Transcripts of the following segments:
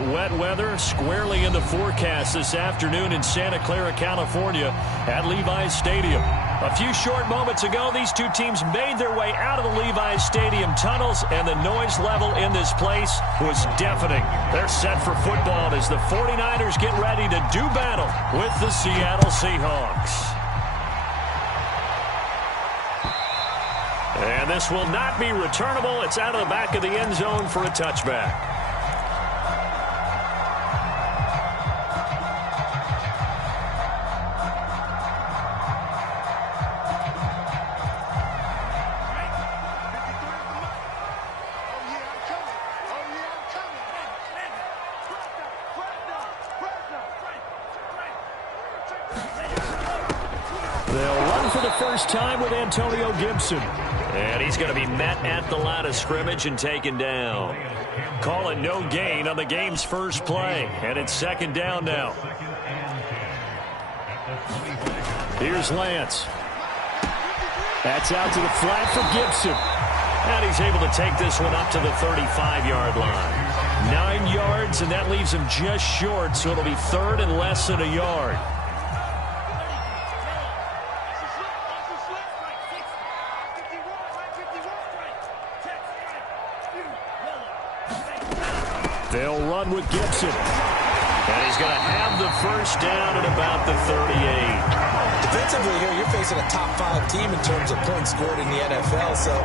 Wet weather squarely in the forecast this afternoon in Santa Clara, California at Levi's Stadium. A few short moments ago, these two teams made their way out of the Levi's Stadium tunnels, and the noise level in this place was deafening. They're set for football as the 49ers get ready to do battle with the Seattle Seahawks. And this will not be returnable. It's out of the back of the end zone for a touchback. They'll run for the first time with Antonio Gibson. And he's going to be met at the line of scrimmage and taken down. Call it no gain on the game's first play. And it's second down now. Here's Lance. That's out to the flat for Gibson. And he's able to take this one up to the 35-yard line. 9 yards, and that leaves him just short, so it'll be third and less than a yard. They'll run with Gibson. And he's going to have the first down at about the 38. Defensively here, you're facing a top-5 team in terms of points scored in the NFL. So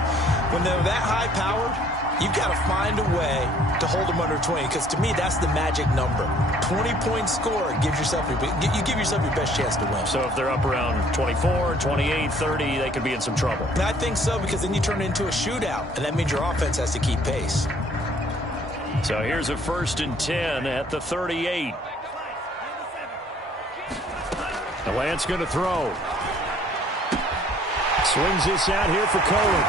when they're that high-powered, you've got to find a way to hold them under 20. Because to me, that's the magic number. 20-point score gives yourself you give yourself your best chance to win. So if they're up around 24, 28, 30, they could be in some trouble. And I think so, because then you turn it into a shootout, and that means your offense has to keep pace. So here's a 1st and 10 at the 38. Lance going to throw. Swings this out here for Cohen.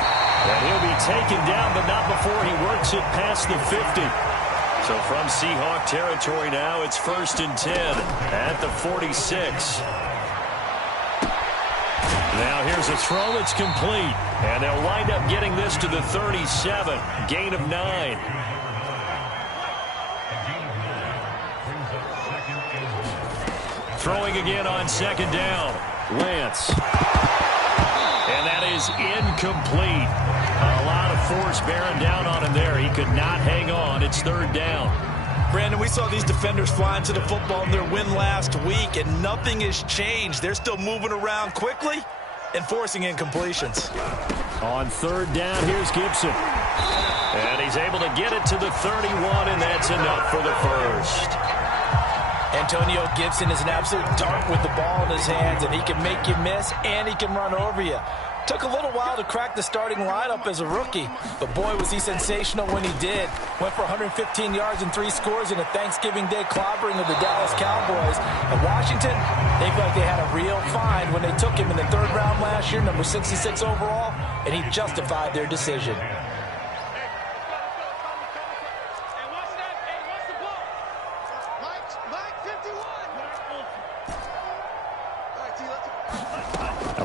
And he'll be taken down, but not before he works it past the 50. So from Seahawk territory now, it's 1st and 10 at the 46. Now here's a throw that's complete. And they'll wind up getting this to the 37. Gain of 9. Throwing again on 2nd down. Lance. And that is incomplete. A lot of force bearing down on him there. He could not hang on. It's 3rd down. Brandon, we saw these defenders flying to the football in their win last week, and nothing has changed. They're still moving around quickly and forcing incompletions. On 3rd down, here's Gibson. And he's able to get it to the 31, and that's enough for the first. Antonio Gibson is an absolute dart with the ball in his hands, and he can make you miss, and he can run over you. Took a little while to crack the starting lineup as a rookie, but boy, was he sensational when he did. Went for 115 yards and 3 scores in a Thanksgiving Day clobbering of the Dallas Cowboys. And Washington, they looked like they had a real find when they took him in the 3rd round last year, number 66 overall, and he justified their decision.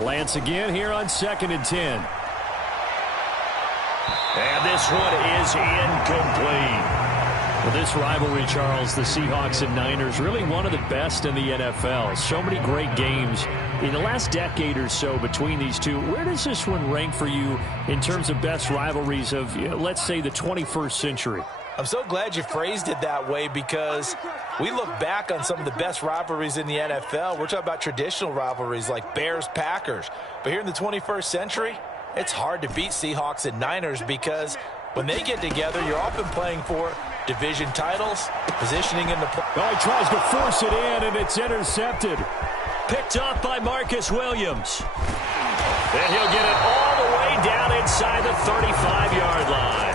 Lance again here on 2nd and 10. And this one is incomplete. Well, this rivalry, Charles, the Seahawks and Niners, really one of the best in the NFL. So many great games in the last decade or so between these two. Where does this one rank for you in terms of best rivalries of, let's say, the 21st century? I'm so glad you phrased it that way, because we look back on some of the best rivalries in the NFL. We're talking about traditional rivalries like Bears-Packers. But here in the 21st century, it's hard to beat Seahawks and Niners, because when they get together, you're often playing for division titles, positioning in the play. Oh, he tries to force it in, and it's intercepted. Picked off by Marcus Williams. And he'll get it all the way down inside the 35-yard line.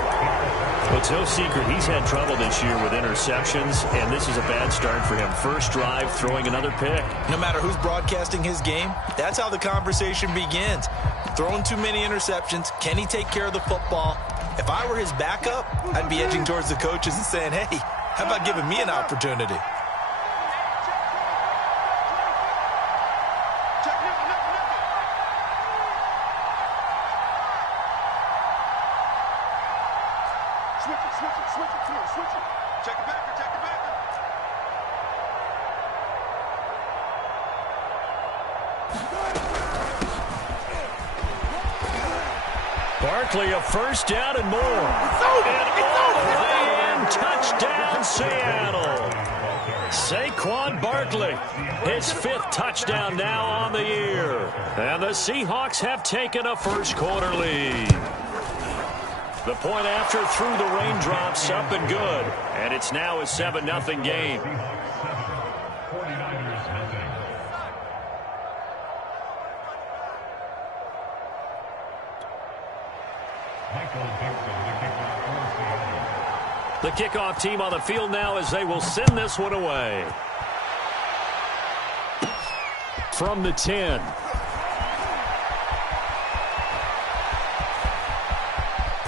Well, it's no secret he's had trouble this year with interceptions, and this is a bad start for him. First drive, throwing another pick. No matter who's broadcasting his game, that's how the conversation begins. Throwing too many interceptions, can he take care of the football? If I were his backup, I'd be edging towards the coaches and saying, hey, how about giving me an opportunity? Switch it. Check it back. Barkley, a first down and more. And all the way in, touchdown Seattle. Saquon Barkley, his 5th touchdown now on the year. And the Seahawks have taken a first-quarter lead. The point after through the raindrops, up and good. And it's now a 7-0 game. The kickoff team on the field now as they will send this one away. From the 10.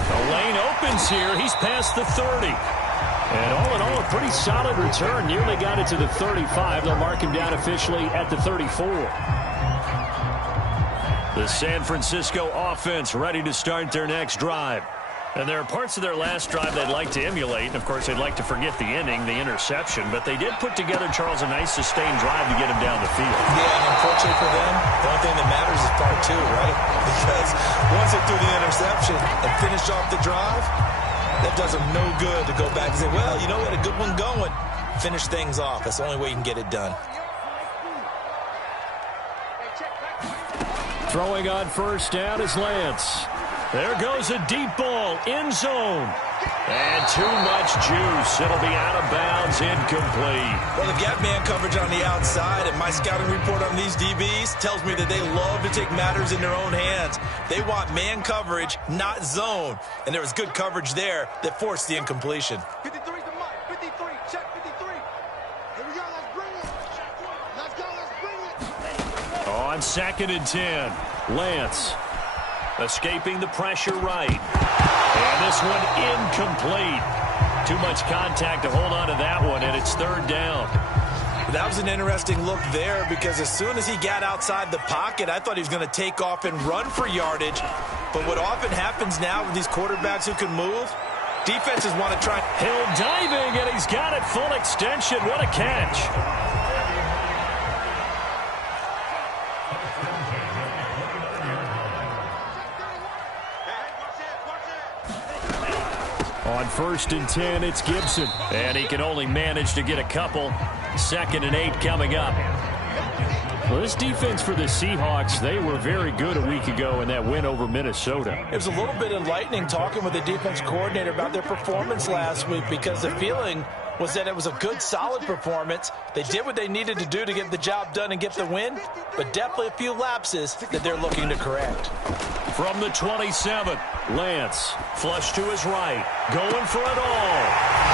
The lane opens here. He's past the 30. And all in all, a pretty solid return. Nearly got it to the 35. They'll mark him down officially at the 34. The San Francisco offense ready to start their next drive. And there are parts of their last drive they'd like to emulate. And, of course, they'd like to forget the inning, the interception. But they did put together, Charles, a nice sustained drive to get him down the field. Yeah, and unfortunately for them, the only thing that matters is part 2, right? Because once they threw the interception and finished off the drive, that does them no good to go back and say, well, you know, we had a good one going. Finish things off. That's the only way you can get it done. Throwing on first down is Lance. There goes a deep ball, end zone. And too much juice. It'll be out of bounds, incomplete. Well, the gap man coverage on the outside, and my scouting report on these DBs tells me that they love to take matters in their own hands. They want man coverage, not zone. And there was good coverage there that forced the incompletion. 53's the mark. 53. Check 53. Here we go. Let's bring it. Let's go. Let's bring it. On 2nd and 10, Lance. Escaping the pressure right. And this one incomplete. Too much contact to hold on to that one, and it's 3rd down. That was an interesting look there because as soon as he got outside the pocket, I thought he was going to take off and run for yardage. But what often happens now with these quarterbacks who can move, defenses want to try. Hill diving, and he's got it full extension. What a catch. On 1st and 10, it's Gibson. And he can only manage to get a couple. 2nd and 8 coming up. Well, this defense for the Seahawks, they were very good a week ago in that win over Minnesota. It was a little bit enlightening talking with the defense coordinator about their performance last week because the feeling was that it was a good, solid performance. They did what they needed to do to get the job done and get the win, but definitely a few lapses that they're looking to correct. From the 27, Lance, flush to his right, going for it all.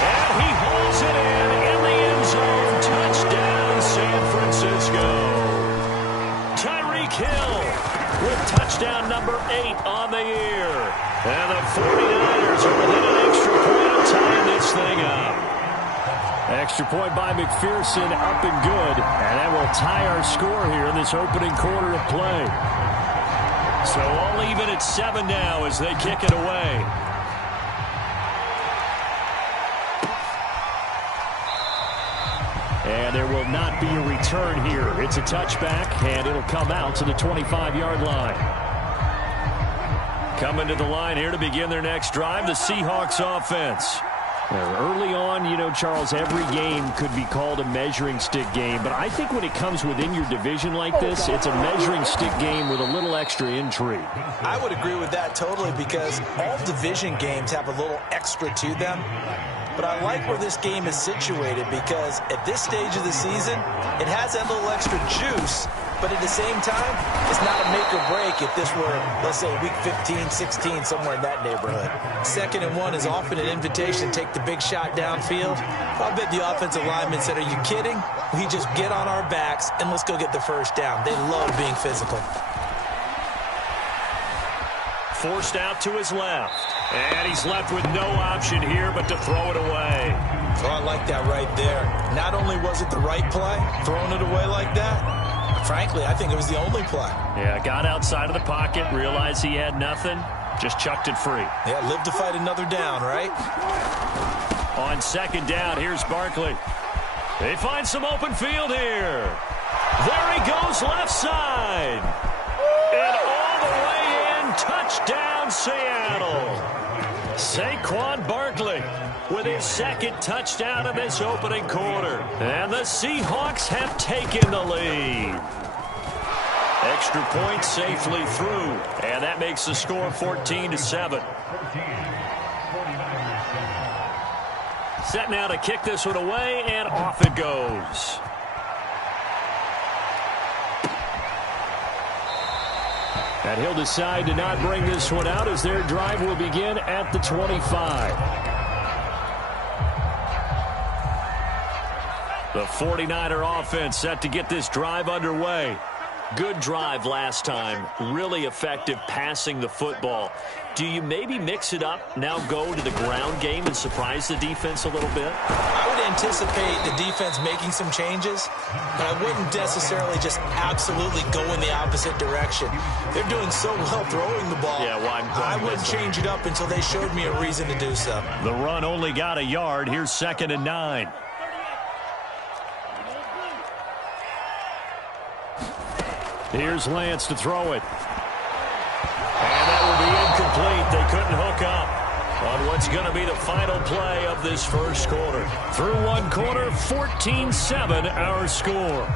And he holds it in the end zone. Touchdown, San Francisco. Tyreek Hill with touchdown number 8 on the year. And the 49ers are within an extra point of tying this thing up. Extra point by McPherson, up and good. And that will tie our score here in this opening quarter of play. So all even at 7 now as they kick it away. And there will not be a return here. It's a touchback, and it'll come out to the 25-yard line. Coming to the line here to begin their next drive, the Seahawks offense. Early on, you know, Charles, every game could be called a measuring stick game. But I think when it comes within your division like this, it's a measuring stick game with a little extra intrigue. I would agree with that totally because all division games have a little extra to them. But I like where this game is situated because at this stage of the season, it has that little extra juice. But at the same time, it's not a make or break if this were, let's say, week 15, 16, somewhere in that neighborhood. 2nd and 1 is often an invitation to take the big shot downfield. I bet the offensive linemen said, are you kidding? We just get on our backs and let's go get the first down. They love being physical. Forced out to his left. And he's left with no option here but to throw it away. Oh, I like that right there. Not only was it the right play, throwing it away like that, frankly, I think it was the only play. Yeah, got outside of the pocket, realized he had nothing, just chucked it free. Yeah, live to fight another down, right? On 2nd down, here's Barkley. They find some open field here. There he goes, left side. And all the way in, touchdown, Seattle. Saquon Barkley with his second touchdown in this opening quarter. And the Seahawks have taken the lead. Extra point safely through. And that makes the score 14-7. Set now to kick this one away, and off it goes. And he'll decide to not bring this one out as their drive will begin at the 25. The 49er offense set to get this drive underway. Good drive last time. Really effective passing the football. Do you maybe mix it up, now go to the ground game and surprise the defense a little bit? I would anticipate the defense making some changes, but I wouldn't necessarily just absolutely go in the opposite direction. They're doing so well throwing the ball. Yeah, well, I wouldn't change it up until they showed me a reason to do so. The run only got a yard. Here's 2nd and 9. Here's Lance to throw it. And that will be incomplete. They couldn't hook up on what's going to be the final play of this first quarter. Through one quarter, 14-7 our score.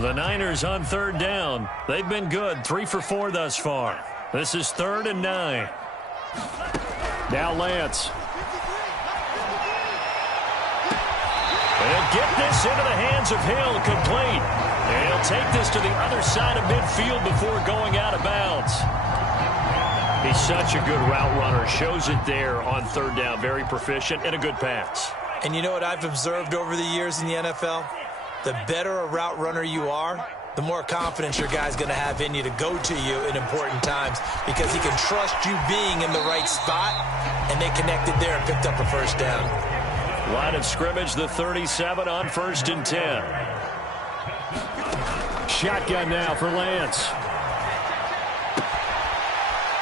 The Niners on 3rd down. They've been good, 3 for 4 thus far. This is 3rd and 9. Now Lance. And get this into the hands of Hill, complete. And he'll take this to the other side of midfield before going out of bounds. He's such a good route runner. Shows it there on 3rd down. Very proficient and a good pass. And you know what I've observed over the years in the NFL? The better a route runner you are, the more confidence your guy's going to have in you to go to you in important times because he can trust you being in the right spot, and they connected there and picked up a first down. Line of scrimmage, the 37 on 1st and 10. Shotgun now for Lance.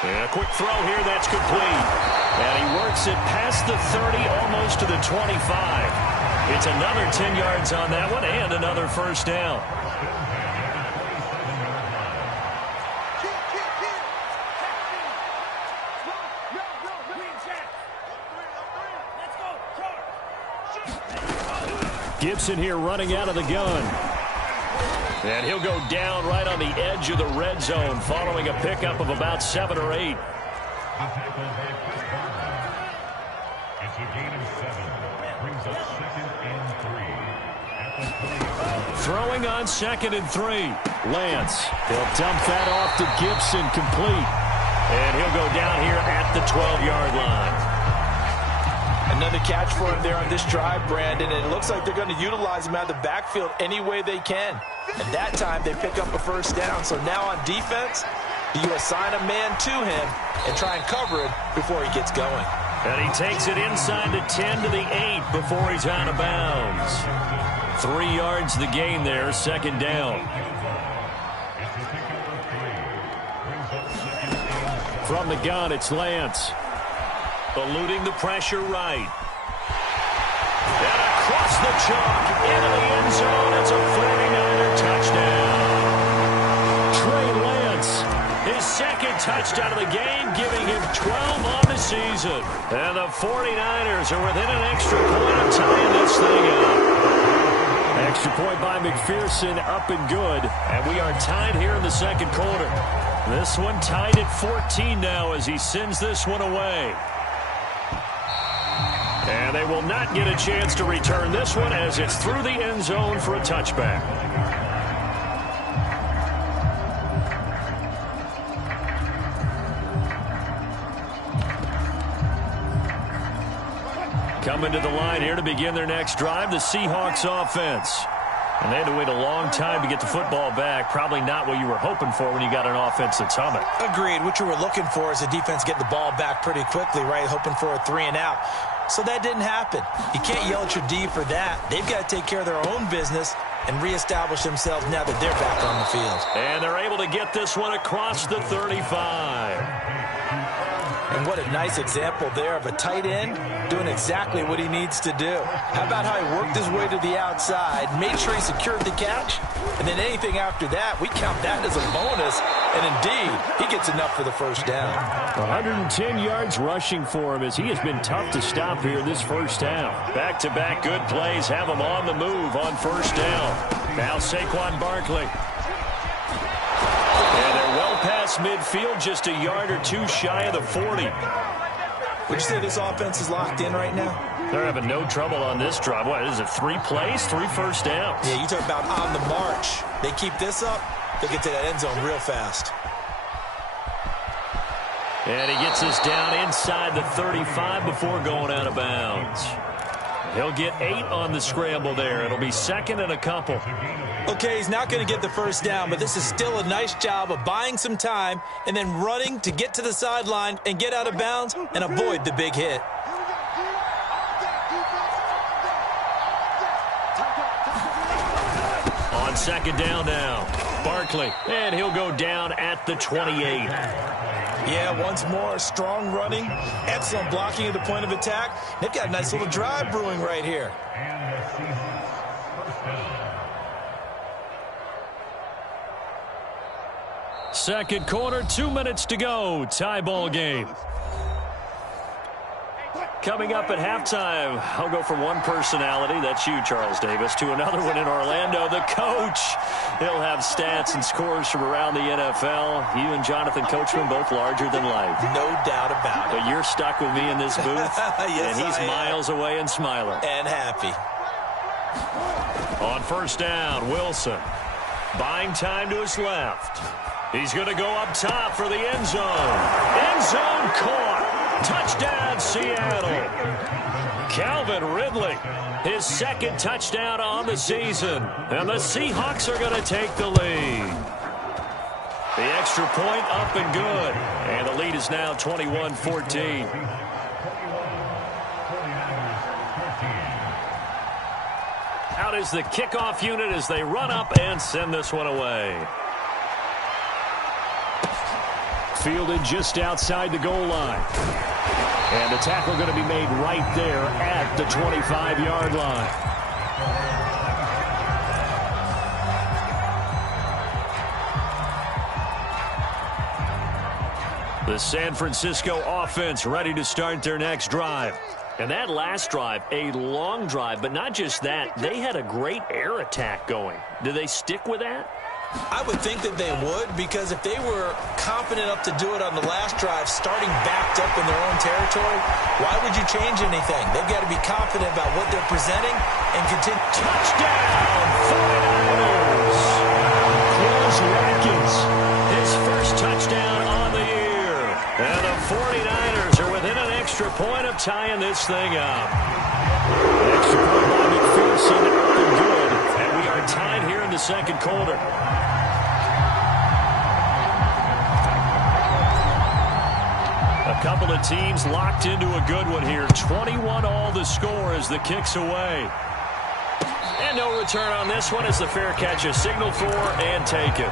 And a quick throw here, that's complete. And he works it past the 30, almost to the 25. It's another 10 yards on that one and another first down. Gibson here running out of the gun. And he'll go down right on the edge of the red zone following a pickup of about 7 or 8. It's a gain of 7. Brings up 2nd and 3. Throwing on 2nd and 3. Lance. He'll dump that off to Gibson, complete. And he'll go down here at the 12-yard line. Another catch for him there on this drive, Brandon, and it looks like they're going to utilize him out of the backfield any way they can. And that time they pick up a first down. So now on defense, you assign a man to him and try and cover him before he gets going. And he takes it inside the 10 to the 8 before he's out of bounds. 3 yards the gain there, 2nd down. From the gun, it's Lance. Eluding the pressure right. And across the chalk into the end zone. It's a 49er touchdown. Trey Lance, his 2nd touchdown of the game, giving him 12 on the season. And the 49ers are within an extra point of tying this thing up. Extra point by McPherson, up and good. And we are tied here in the 2nd quarter. This one tied at 14 now as he sends this one away. And they will not get a chance to return this one as it's through the end zone for a touchback. Coming to the line here to begin their next drive, the Seahawks offense. And they had to wait a long time to get the football back. Probably not what you were hoping for when you got an offense that's humming. Agreed. What you were looking for is the defense get the ball back pretty quickly, right? Hoping for a 3 and out. So that didn't happen. You can't yell at your D for that. They've got to take care of their own business and reestablish themselves now that they're back on the field. And they're able to get this one across the 35. And what a nice example there of a tight end doing exactly what he needs to do. How about how he worked his way to the outside, made sure he secured the catch, and then anything after that, we count that as a bonus. And indeed, he gets enough for the first down. 110 yards rushing for him as he has been tough to stop here this first half. Back-to-back good plays have him on the move on first down. Now Saquon Barkley. And they're well past midfield, just a yard or two shy of the 40. Would you say this offense is locked in right now? They're having no trouble on this drive. What is it, 3 plays, 3 first downs? Yeah, you talk about on the march. They keep this up, they'll get to that end zone real fast. And he gets us down inside the 35 before going out of bounds. He'll get 8 on the scramble there. It'll be second and a couple. Okay, he's not going to get the first down, but this is still a nice job of buying some time and then running to get to the sideline and get out of bounds and avoid the big hit. On second down now, Barkley, and he'll go down at the 28. Yeah, once more, strong running, excellent blocking at the point of attack. They've got a nice little drive brewing right here. Second quarter, 2 minutes to go. Tie ball game. Coming up at halftime, I'll go from one personality, that's you, Charles Davis, to another one in Orlando, the coach. He'll have stats and scores from around the NFL. You and Jonathan Coachman, both larger than life. No doubt about it. But you're stuck with me in this booth, yes, and he's miles away and smiling. And happy. On first down, Wilson. Buying time to his left. He's going to go up top for the end zone. End zone caught. Touchdown, Seattle. Calvin Ridley, his second touchdown on the season. And the Seahawks are going to take the lead. The extra point up and good. And the lead is now 21-14. Out is the kickoff unit as they run up and send this one away. Fielded just outside the goal line. And the tackle going to be made right there at the 25-yard line. The San Francisco offense ready to start their next drive. And that last drive, a long drive, but not just that. They had a great air attack going. Do they stick with that? I would think that they would, because if they were confident enough to do it on the last drive, starting backed up in their own territory, why would you change anything? They've got to be confident about what they're presenting and continue. Touchdown, 49ers! Quez Watkins, his first touchdown on the year. And the 49ers are within an extra point of tying this thing up. Extra point by McPherson, good. And we are tied here in the second quarter. A couple of teams locked into a good one here. 21 all the score as the kick's away. And no return on this one as the fair catch is signaled for and taken.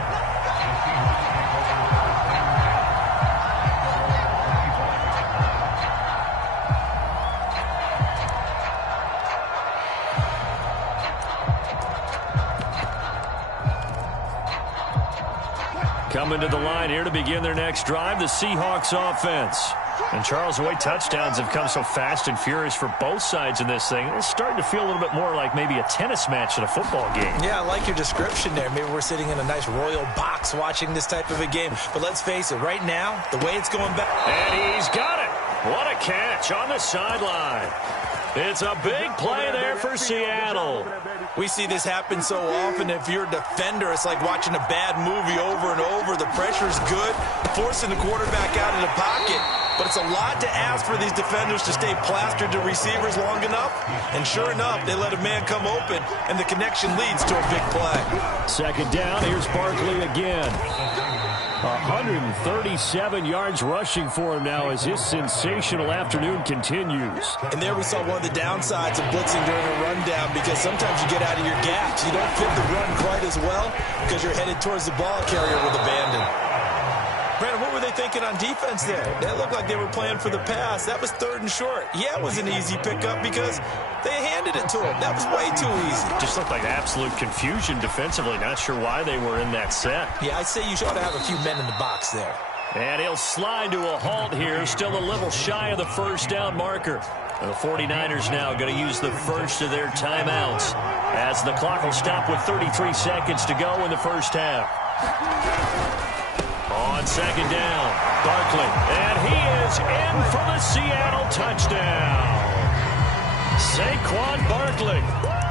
Coming to the line here to begin their next drive, the Seahawks offense. And Charles, the way touchdowns have come so fast and furious for both sides in this thing, it's starting to feel a little bit more like maybe a tennis match at a football game. Yeah, I like your description there. Maybe we're sitting in a nice royal box watching this type of a game. But let's face it, right now, the way it's going back. And he's got it. What a catch on the sideline. It's a big play there for Seattle. We see this happen so often. If you're a defender, it's like watching a bad movie over and over. The pressure's good, forcing the quarterback out of the pocket. But it's a lot to ask for these defenders to stay plastered to receivers long enough. And sure enough, they let a man come open, and the connection leads to a big play. Second down, here's Barkley again. 137 yards rushing for him now as his sensational afternoon continues. And there we saw one of the downsides of blitzing during a rundown, because sometimes you get out of your gaps. You don't fit the run quite as well because you're headed towards the ball carrier with abandon. Brandon, what were they thinking on defense there? That looked like they were playing for the pass. That was 3rd and short. Yeah, it was an easy pickup because they handed it to him. That was way too easy. Just looked like absolute confusion defensively. Not sure why they were in that set. Yeah, I'd say you ought to have a few men in the box there. And he'll slide to a halt here. Still a little shy of the first down marker. The 49ers now going to use the first of their timeouts as the clock will stop with 33 seconds to go in the first half. On 2nd down, Barkley, and he is in for the Seattle touchdown. Saquon Barkley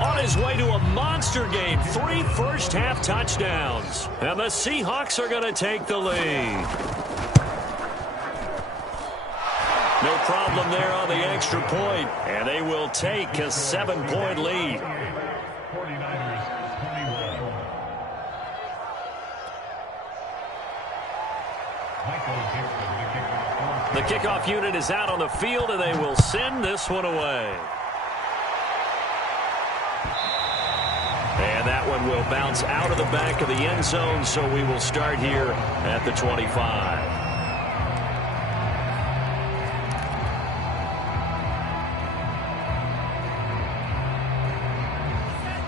on his way to a monster game, 3 first-half touchdowns. And the Seahawks are going to take the lead. No problem there on the extra point, and they will take a 7-point lead. 49ers 21. Michael Gibson, the kickoff. The kickoff unit is out on the field, and they will send this one away. And that one will bounce out of the back of the end zone, so we will start here at the 25.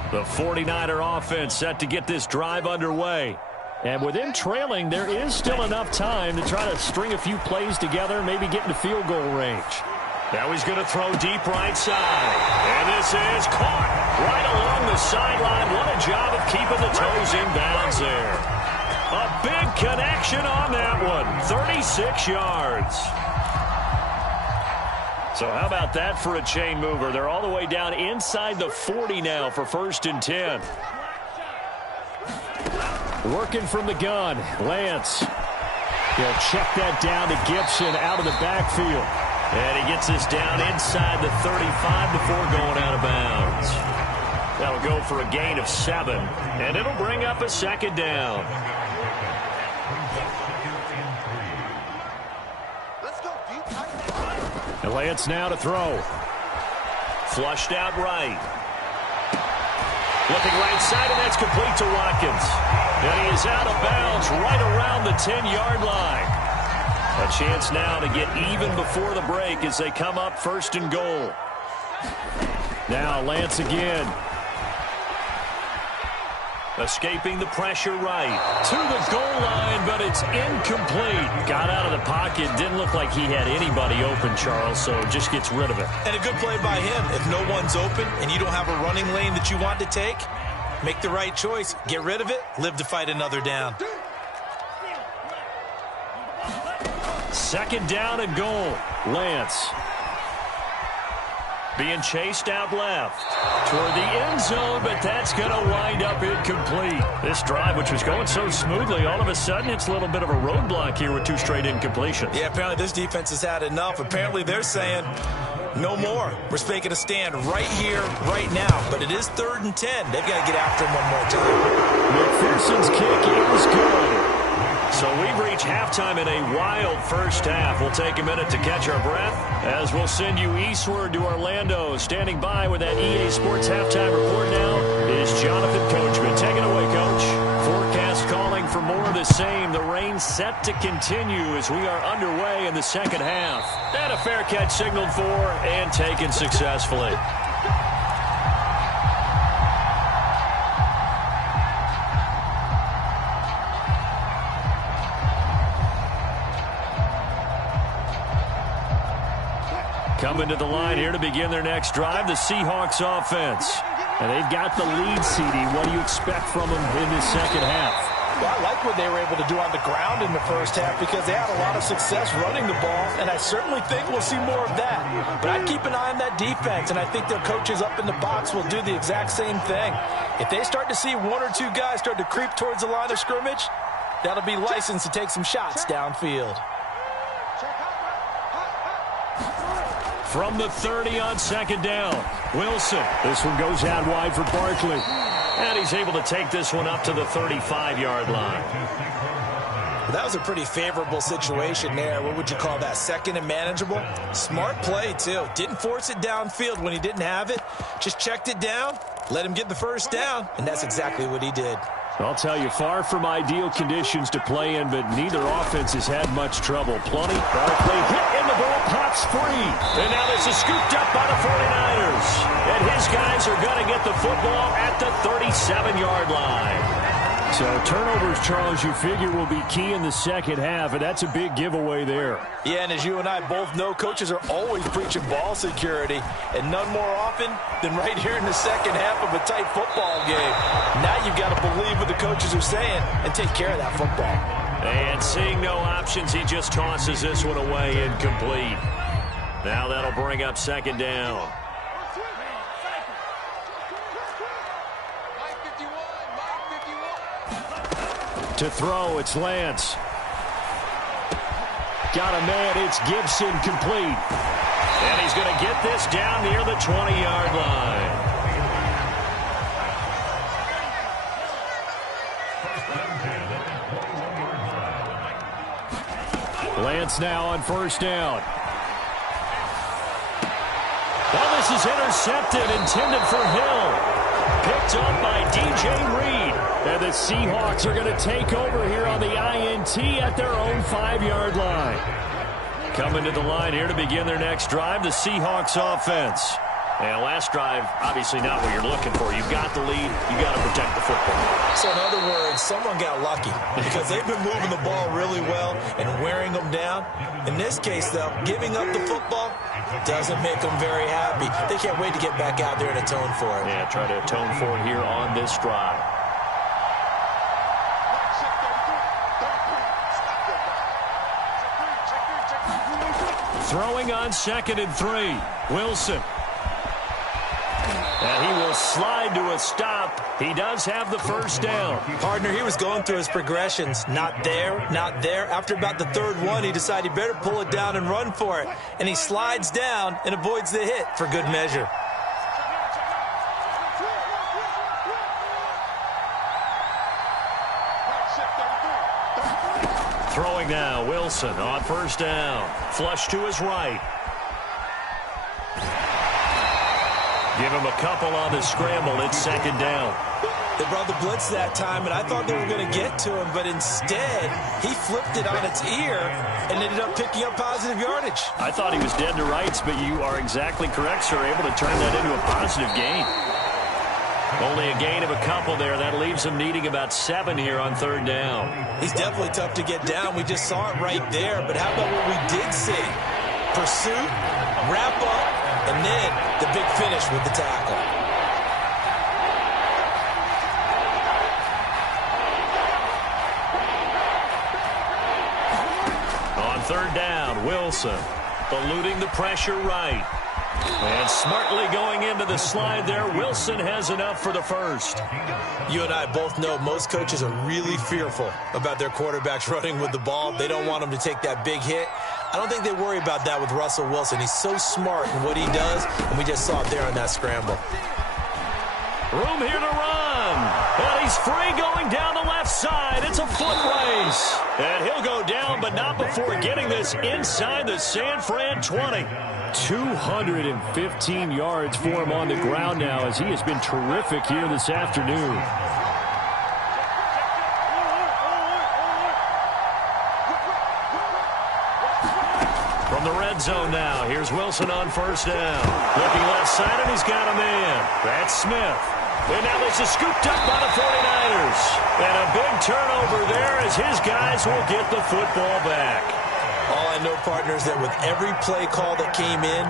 The 49er offense set to get this drive underway. And with them trailing, there is still enough time to try to string a few plays together, maybe get into field goal range. Now he's going to throw deep right side. And this is caught right along the sideline. What a job of keeping the toes in bounds there. A big connection on that one. 36 yards. So how about that for a chain mover? They're all the way down inside the 40 now for 1st and 10. Working from the gun, Lance. He'll check that down to Gibson out of the backfield. And he gets this down inside the 35 before going out of bounds. That'll go for a gain of 7, and it'll bring up a 2nd down. And Lance now to throw. Flushed out right. Looking right side, and that's complete to Watkins. And he is out of bounds right around the 10-yard line. A chance now to get even before the break as they come up 1st and goal. Now Lance again. Escaping the pressure right. To the goal line, but it's incomplete. Got out of the pocket. Didn't look like he had anybody open, Charles, so just gets rid of it. And a good play by him. If no one's open and you don't have a running lane that you want to take, make the right choice. Get rid of it. Live to fight another down. 2nd down and goal. Lance. Being chased out left toward the end zone, but that's going to wind up incomplete. This drive, which was going so smoothly, all of a sudden it's a little bit of a roadblock here with 2 straight incompletions. Yeah, apparently this defense has had enough. Apparently they're saying no more. We're making a stand right here, right now. But it is 3rd and 10. They've got to get after him one more time. McPherson's kick is good. So we've reached halftime in a wild first half. We'll take a minute to catch our breath as we'll send you eastward to Orlando. Standing by with that EA Sports halftime report now is Jonathan Coachman. Take it away, Coach. Forecast calling for more of the same. The rain set to continue as we are underway in the 2nd half. And a fair catch signaled for and taken successfully. Coming to the line here to begin their next drive, the Seahawks offense. And they've got the lead, CD. What do you expect from them in this 2nd half? Well, I like what they were able to do on the ground in the first half because they had a lot of success running the ball, and I certainly think we'll see more of that. But I'd keep an eye on that defense, and I think their coaches up in the box will do the exact same thing. If they start to see 1 or 2 guys start to creep towards the line of scrimmage, that'll be licensed to take some shots downfield. From the 30 on 2nd down, Wilson. This one goes out wide for Barkley. And he's able to take this one up to the 35-yard line. That was a pretty favorable situation there. What would you call that? 2nd and manageable? Smart play, too. Didn't force it downfield when he didn't have it. Just checked it down, let him get the first down, and that's exactly what he did. I'll tell you, far from ideal conditions to play in, but neither offense has had much trouble. Plenty. Barkley hit in the ball, pops free. And now this is scooped up by the 49ers. And his guys are going to get the football at the 37-yard line. So turnovers, Charles, you figure will be key in the second half, and that's a big giveaway there. Yeah, and as you and I both know, coaches are always preaching ball security, and none more often than right here in the second half of a tight football game. Now you've got to believe what the coaches are saying and take care of that football. And seeing no options, he just tosses this one away incomplete. Now that'll bring up second down. To throw, it's Lance. Got a man, it's Gibson, complete. And he's going to get this down near the 20-yard line. Lance now on first down. Well, this is intercepted, intended for Hill. Picked up by DJ Reed. And the Seahawks are going to take over here on the INT at their own 5-yard line. Coming to the line here to begin their next drive, the Seahawks offense. And last drive, obviously not what you're looking for. You've got the lead. You've got to protect the football. So in other words, someone got lucky because they've been moving the ball really well and wearing them down. In this case, though, giving up the football doesn't make them very happy. They can't wait to get back out there and atone for it. Yeah, try to atone for it here on this drive. Throwing on 2nd and 3. Wilson. And he will slide to a stop. He does have the first down. Partner, he was going through his progressions. Not there, not there. After about the third one, he decided he better pull it down and run for it. And he slides down and avoids the hit for good measure. Throwing now, Wilson on first down. Flush to his right. Give him a couple on the scramble. It's second down. They brought the blitz that time, and I thought they were going to get to him, but instead, he flipped it on its ear and ended up picking up positive yardage. I thought he was dead to rights, but you are exactly correct, sir. Able to turn that into a positive gain. Only a gain of a couple there. That leaves him needing about 7 here on third down. He's definitely tough to get down. We just saw it right there, but how about what we did see? Pursuit, wrap up, and then the big finish with the tackle. On third down, Wilson eluding the pressure right. And smartly going into the slide there, Wilson has enough for the first. You and I both know most coaches are really fearful about their quarterbacks running with the ball. They don't want them to take that big hit. I don't think they worry about that with Russell Wilson. He's so smart in what he does, and we just saw it there on that scramble. Room here to run. And he's free going down the left side. It's a foot race. And he'll go down, but not before getting this inside the San Fran 20. 215 yards for him on the ground now, as he has been terrific here this afternoon. From the red zone now, here's Wilson on first down. Looking left side, and he's got a man. That's Smith. And now this is scooped up by the 49ers. And a big turnover there as his guys will get the football back. All I know, partners, that with every play call that came in,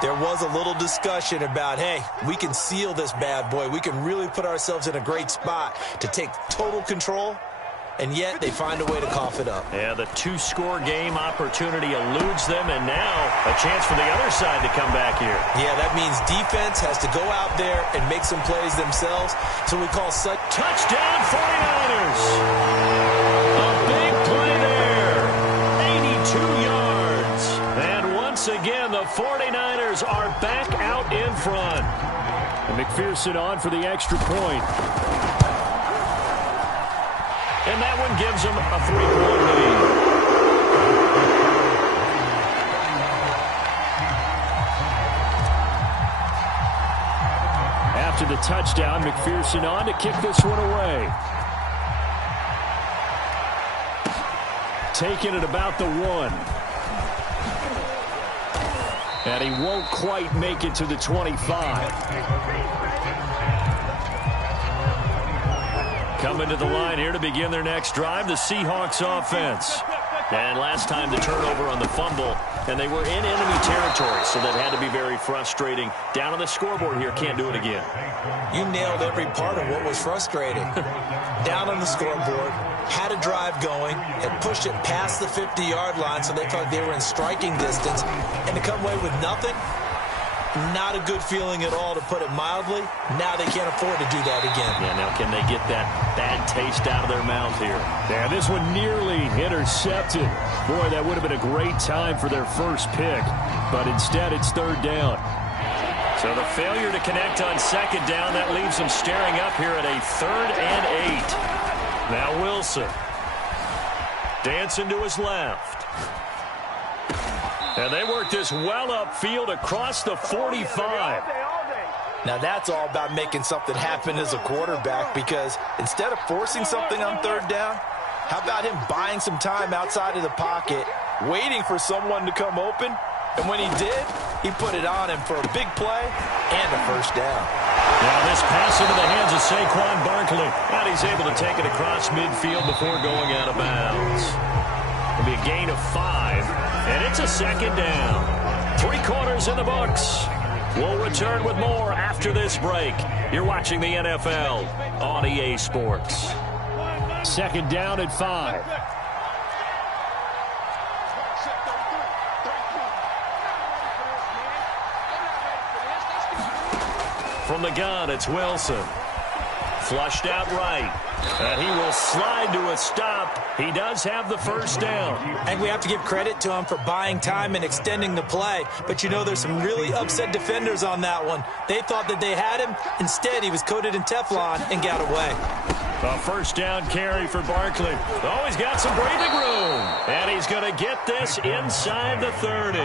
there was a little discussion about, hey, we can seal this bad boy. We can really put ourselves in a great spot to take total control, and yet they find a way to cough it up. Yeah, the two-score game opportunity eludes them, and now a chance for the other side to come back here. Yeah, that means defense has to go out there and make some plays themselves. So we call such touchdown 49ers. A big play there. 82 yards. And once again, the 49ers are back out in front. And McPherson on for the extra point. And that one gives them a 3-point lead. After the touchdown, McPherson on to kick this one away. taken at about the 1. And he won't quite make it to the 25. Coming to the line here to begin their next drive, the Seahawks offense. And last time the turnover on the fumble, and they were in enemy territory, so that had to be very frustrating. Down on the scoreboard here, can't do it again. You nailed every part of what was frustrating. Down on the scoreboard, had a drive going, and pushed it past the 50-yard line, so they felt they were in striking distance, and to come away with nothing, not a good feeling at all, to put it mildly. Now they can't afford to do that again. Yeah, now can they get that bad taste out of their mouth here? Yeah, this one nearly intercepted. Boy, that would have been a great time for their first pick, but instead it's 3rd down. So the failure to connect on 2nd down, that leaves them staring up here at a 3rd and 8. Now Wilson. Dancing to his left. And they work this well upfield across the 45. Now that's all about making something happen as a quarterback, because instead of forcing something on 3rd down, how about him buying some time outside of the pocket, waiting for someone to come open, and when he did, he put it on him for a big play and a 1st down. Now this pass into the hands of Saquon Barkley, and he's able to take it across midfield before going out of bounds. It'll be a gain of 5, and it's a 2nd down. 3 quarters in the books. We'll return with more after this break. You're watching the NFL on EA Sports. 2nd down at 5. From the gun, it's Wilson. Flushed out right. And he will slide to a stop. He does have the 1st down. And we have to give credit to him for buying time and extending the play. But you know, there's some really upset defenders on that one. They thought that they had him. Instead, he was coated in Teflon and got away. A 1st down carry for Barkley. Oh, he's got some breathing room. And he's going to get this inside the 30.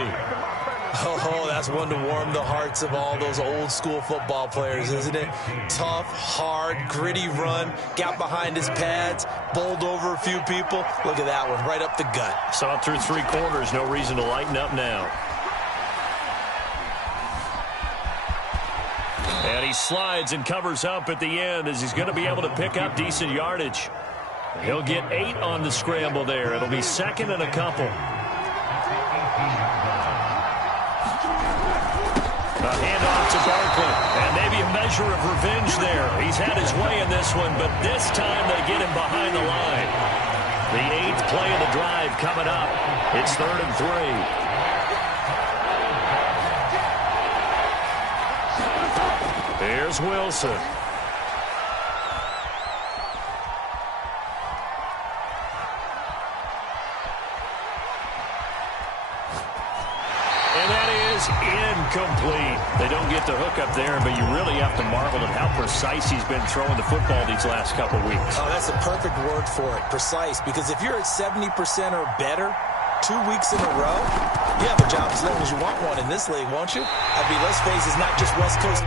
Oh, that's one to warm the hearts of all those old school football players, isn't it? Tough, hard, gritty run, got behind his pads, bowled over a few people. Look at that one, right up the gut. Saw it through 3 quarters, no reason to lighten up now. And he slides and covers up at the end as he's going to be able to pick up decent yardage. He'll get 8 on the scramble there. It'll be 2nd and a couple. A handoff to Barkley, and maybe a measure of revenge there. He's had his way in this one, but this time they get him behind the line. The 8th play of the drive coming up. It's 3rd and 3. Here's Wilson. Incomplete. They don't get the hook up there, but you really have to marvel at how precise he's been throwing the football these last couple weeks. Oh, that's a perfect word for it, precise, because if you're at 70% or better 2 weeks in a row, you have a job as long as you want one in this league, won't you? I mean, let's face it, it's not just West Coast.